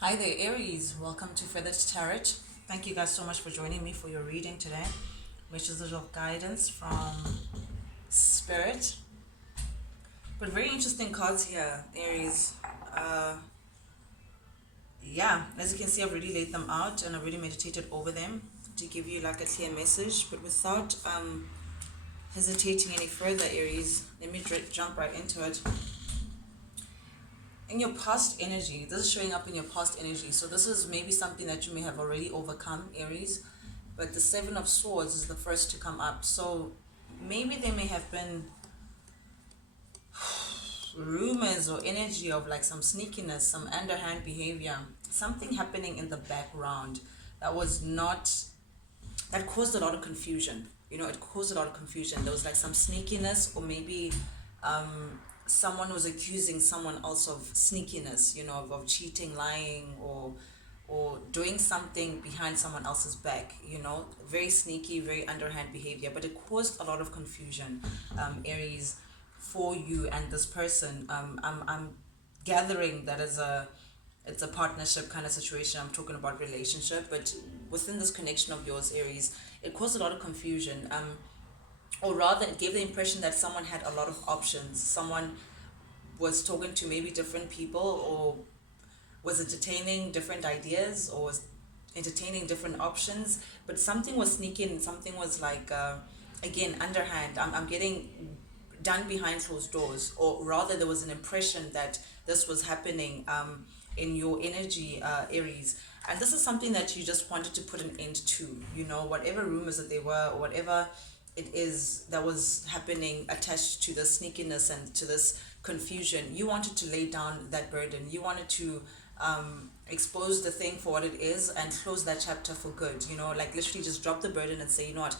Hi there, Aries. Welcome to Feathered Tarot. Thank you guys so much for joining me for your reading today, which is a little guidance from Spirit. But very interesting cards here, Aries. Uh, yeah, as you can see, I've already laid them out and I've already meditated over them to give you like a clear message. But without hesitating any further, Aries, let me jump right into it. In your past energy, this is showing up in your past energy. So this is maybe something that you may have already overcome, Aries. But the Seven of Swords is the first to come up. So maybe there may have been rumors or energy of like some sneakiness, some underhand behavior, something happening in the background that was not, that caused a lot of confusion. It caused a lot of confusion. There was like some sneakiness, or maybe someone was accusing someone else of sneakiness, of cheating, lying, or doing something behind someone else's back, very sneaky, very underhand behavior. But it caused a lot of confusion, Aries, for you and this person. I'm gathering that it's a partnership kind of situation. I'm talking about relationship, but within this connection of yours, Aries, it caused a lot of confusion. Or rather, it gave the impression that someone had a lot of options. Someone was talking to maybe different people, or was entertaining different ideas, or was entertaining different options, but something was sneaking, something was like, again, underhand. I'm getting done behind closed doors, or rather there was an impression that this was happening in your energy, Aries. And this is something that you just wanted to put an end to, whatever rumors that they were, or whatever it is that was happening attached to this sneakiness and to this confusion. You wanted to lay down that burden. You wanted to expose the thing for what it is and close that chapter for good. Like literally just drop the burden and say, what,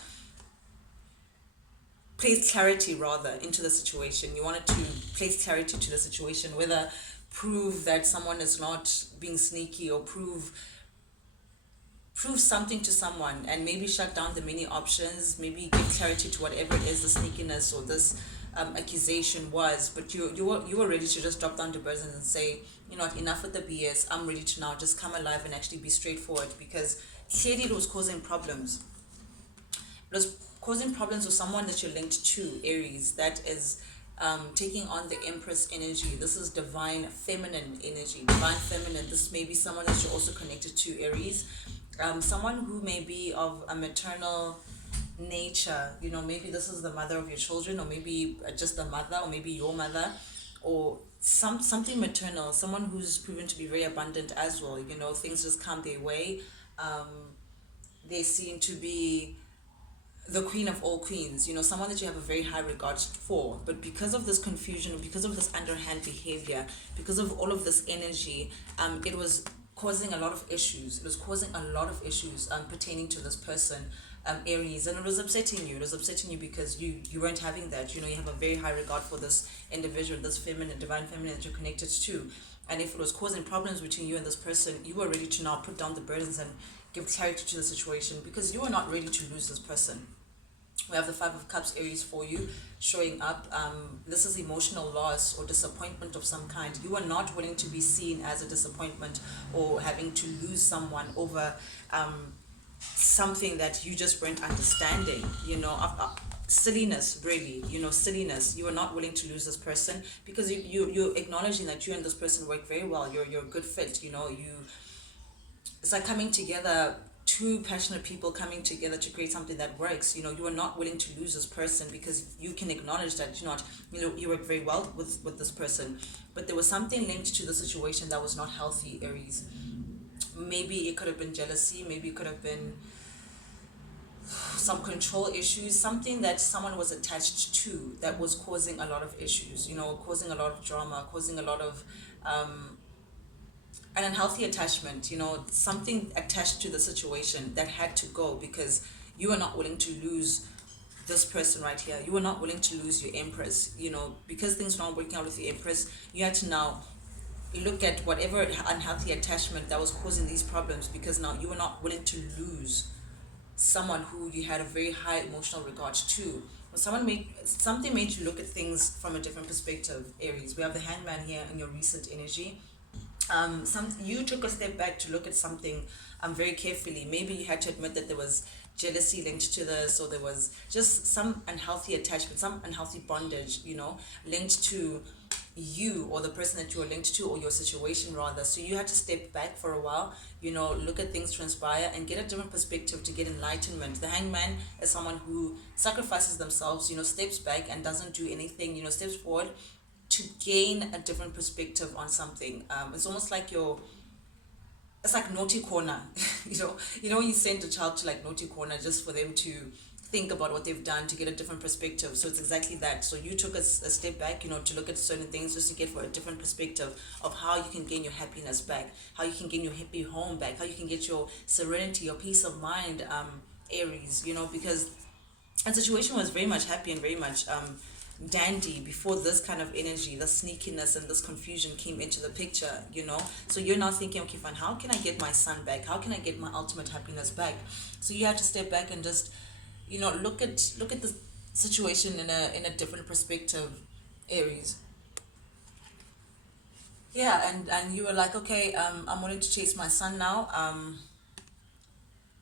place clarity rather into the situation. You wanted to place clarity to the situation, whether prove that someone is not being sneaky, or prove something to someone, and maybe shut down the many options, maybe give clarity to whatever it is the sneakiness or this accusation was. But you were ready to just drop down the burden and say, what, enough with the BS. I'm ready to now just come alive and actually be straightforward, because clearly it was causing problems. It was causing problems with someone that you're linked to, Aries, that is taking on the Empress energy. This is divine feminine energy, divine feminine. This may be someone that you're also connected to, Aries. Someone who may be of a maternal nature. Maybe this is the mother of your children, or maybe just the mother, or maybe your mother, or something maternal. Someone who's proven to be very abundant as well. Things just come their way. They seem to be the queen of all queens, someone that you have a very high regard for. But because of this confusion, because of this underhand behavior, because of all of this energy, it was causing a lot of issues. It was causing a lot of issues pertaining to this person, Aries, and it was upsetting you. It was upsetting you because you weren't having that. You have a very high regard for this individual, this feminine, divine feminine that you're connected to. And if it was causing problems between you and this person, you were ready to now put down the burdens and give clarity to the situation, because you are not ready to lose this person. We have the Five of Cups, Aries, for you, showing up. This is emotional loss or disappointment of some kind. You are not willing to be seen as a disappointment, or having to lose someone over something that you just weren't understanding. Silliness, really. Silliness. You are not willing to lose this person, because you're acknowledging that you and this person work very well. You're a good fit. It's like coming together, two passionate people coming together to create something that works. You are not willing to lose this person, because you can acknowledge that you work very well with this person. But there was something linked to the situation that was not healthy, Aries. Maybe it could have been jealousy, maybe it could have been some control issues, something that someone was attached to that was causing a lot of issues, causing a lot of drama, causing a lot of an unhealthy attachment, something attached to the situation that had to go, because you are not willing to lose this person right here. You are not willing to lose your Empress, because things were not working out with your Empress. You had to now look at whatever unhealthy attachment that was causing these problems, because now you are not willing to lose someone who you had a very high emotional regard to. Something made you look at things from a different perspective, Aries. We have the Hangman here in your recent energy. some you took a step back to look at something very carefully. Maybe you had to admit that there was jealousy linked to this, or there was just some unhealthy attachment, some unhealthy bondage, linked to you or the person that you were linked to, or your situation rather. So you had to step back for a while, look at things transpire and get a different perspective to get enlightenment. The hangman is someone who sacrifices themselves, steps back and doesn't do anything, steps forward to gain a different perspective on something. It's almost like it's like naughty corner. When you send a child to like naughty corner just for them to think about what they've done to get a different perspective. So it's exactly that. So you took a step back, to look at certain things just to get for a different perspective of how you can gain your happiness back, how you can gain your happy home back, how you can get your serenity, your peace of mind, Aries, because the situation was very much happy and very much dandy before this kind of energy, the sneakiness and this confusion came into the picture. So you're now thinking, okay, fine, how can I get my son back? How can I get my ultimate happiness back? So you have to step back and just, look at the situation in a different perspective, Aries. Yeah, and you were like, okay, I'm wanting to chase my son now.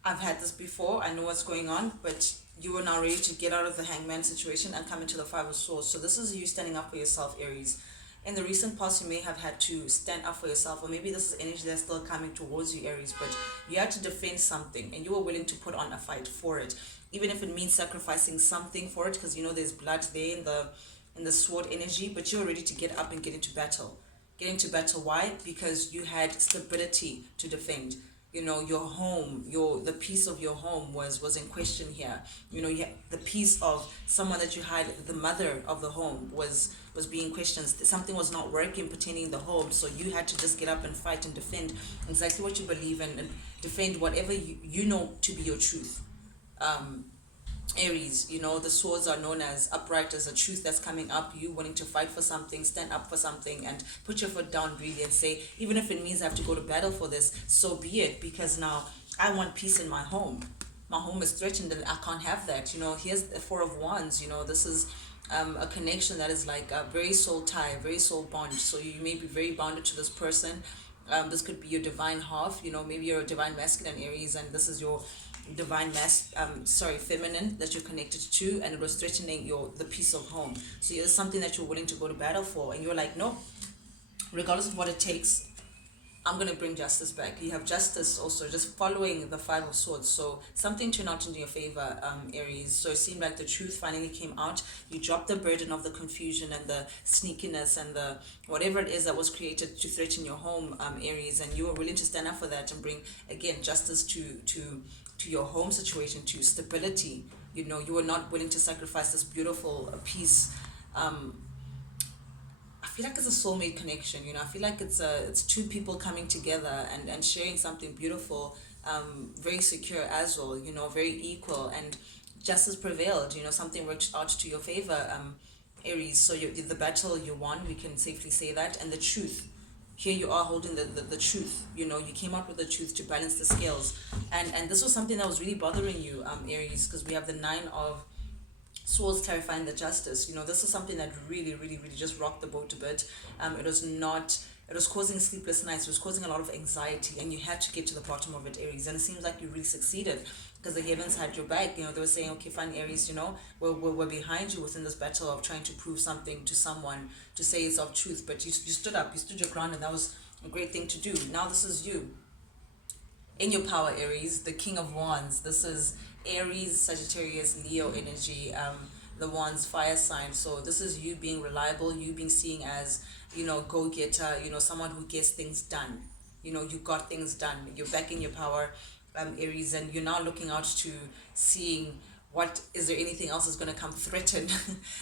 I've had this before. I know what's going on, but you are now ready to get out of the hangman situation and come into the five of swords. So this is you standing up for yourself, Aries. In the recent past, you may have had to stand up for yourself, or maybe this is energy that's still coming towards you, Aries, but you had to defend something and you were willing to put on a fight for it, even if it means sacrificing something for it, because there's blood there in the sword energy, but you're ready to get up and get into battle. Get into battle. Why? Because you had stability to defend. Your home, the peace of your home was in question here. You had the peace of someone that you had, the mother of the home was being questioned. Something was not working pertaining in the home, so you had to just get up and fight and defend exactly what you believe in, and defend whatever you know to be your truth. Aries, the swords are known as upright, as a truth that's coming up, you wanting to fight for something, stand up for something, and put your foot down really and say, even if it means I have to go to battle for this, so be it, because now I want peace in my home. My home is threatened and I can't have that. Here's the Four of Wands. This is a connection that is like a very soul tie, very soul bond. So you may be very bonded to this person. This could be your divine half. Maybe you're a divine masculine, Aries, and this is your divine feminine that you're connected to, and it was threatening the peace of home. So it's something that you're willing to go to battle for, and you're like, no, regardless of what it takes, I'm going to bring justice back. You have justice also, just following the Five of Swords. So something turned out in your favor, Aries. So it seemed like the truth finally came out. You dropped the burden of the confusion and the sneakiness and the whatever it is that was created to threaten your home, Aries. And you were willing to stand up for that and bring, again, justice to your home situation, to stability. You were not willing to sacrifice this beautiful peace. I feel like it's a soulmate connection. I feel like it's two people coming together and sharing something beautiful, very secure as well. Very equal, and justice prevailed. Something worked out to your favor, Aries. So the battle you won, we can safely say that, and the truth. Here you are holding the truth. You came out with the truth to balance the scales, and this was something that was really bothering you, Aries, because we have the Nine of Swords clarifying the justice. This is something that really, really, really just rocked the boat a bit. It was causing sleepless nights, it was causing a lot of anxiety, and you had to get to the bottom of it, Aries. And it seems like you really succeeded, because the heavens had your back. They were saying, okay, fine, Aries, we're behind you within this battle of trying to prove something to someone, to say it's of truth. But you stood up, you stood your ground, and that was a great thing to do. Now this is you in your power, Aries, the King of Wands. This is Aries, Sagittarius, Leo energy, the Wands fire sign. So this is you being reliable, you being seen as, go-getter, someone who gets things done. You got things done. You're back in your power, Aries, and you're now looking out to seeing what is there anything else is going to come threaten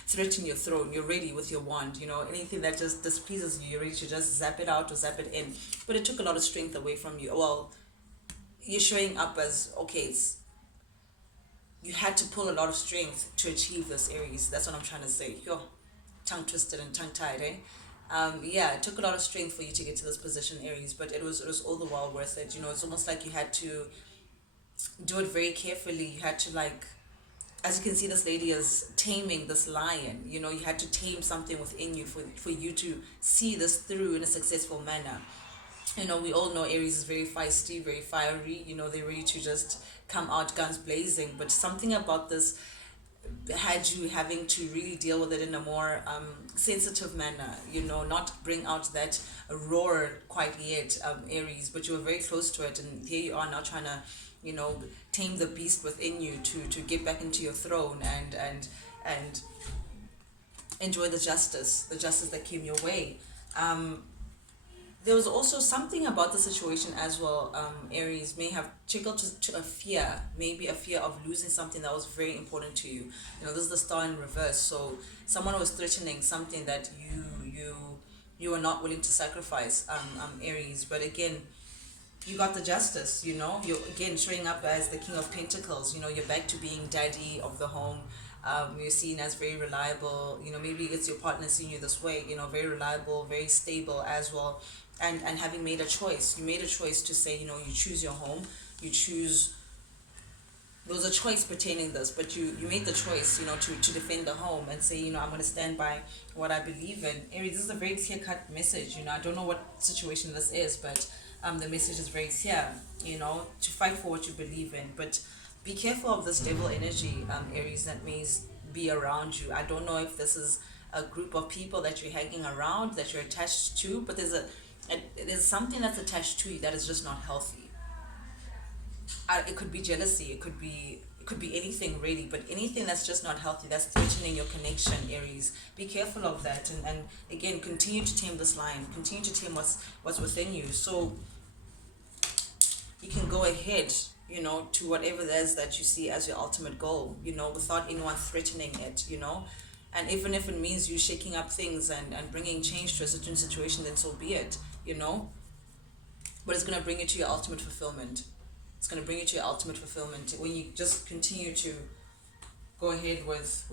threaten your throne. You're ready with your wand. Anything that just displeases you, you're ready to just zap it out or zap it in. But it took a lot of strength away from you. Well, you're showing up as, okay, you had to pull a lot of strength to achieve this, Aries. That's what I'm trying to say. Yo, tongue twisted and tongue tied, eh? Yeah, it took a lot of strength for you to get to this position, Aries, but it was all the while worth it. It's almost like you had to do it very carefully. You had to, like, as you can see, this lady is taming this lion. You had to tame something within you for you to see this through in a successful manner. We all know Aries is very feisty, very fiery. They're ready to just come out guns blazing. But something about this had you having to really deal with it in a more sensitive manner, not bring out that roar quite yet, Aries, but you were very close to it, and here you are now trying to, you know, tame the beast within you to get back into your throne and enjoy the justice that came your way. Um, there was also something about the situation as well. Aries may have triggered to a fear, maybe a fear of losing something that was very important to you. This is the star in reverse, so someone was threatening something that you were not willing to sacrifice, Aries. But again, you got the justice. You're again showing up as the king of pentacles. You're back to being daddy of the home. You're seen as very reliable. Maybe it's your partner seeing you this way. Very reliable, very stable as well. And having made a choice, you made a choice to say, you choose your home. You choose, there was a choice pertaining this, but you made the choice, to defend the home and say, I'm going to stand by what I believe in. Aries, this is a very clear-cut message. I don't know what situation this is, but the message is very clear, to fight for what you believe in. But be careful of this devil energy, Aries, that may be around you. I don't know if this is a group of people that you're hanging around, that you're attached to, but there's something that's attached to you that is just not healthy. It could be jealousy, it could be anything really, but anything that's just not healthy, that's threatening your connection, Aries. Be careful of that, and again, continue to tame this line, continue to tame what's within you, so you can go ahead, to whatever it is that you see as your ultimate goal, without anyone threatening it, and even if it means you shaking up things and bringing change to a certain situation, then so be it, but it's going to bring you to your ultimate fulfillment. It's going to bring you to your ultimate fulfillment when you just continue to go ahead with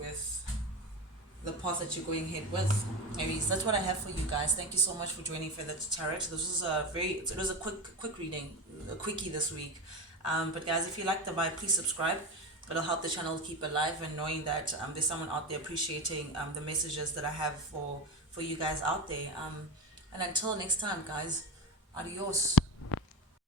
the path that you're going ahead with. Aries, that's what I have for you guys. Thank you so much for joining for the tarot. This was it was a quick reading, a quickie this week. But guys, if you like the vibe, please subscribe. It'll help the channel keep alive, and knowing that there's someone out there appreciating the messages that I have for you guys out there. And until next time, guys, adios.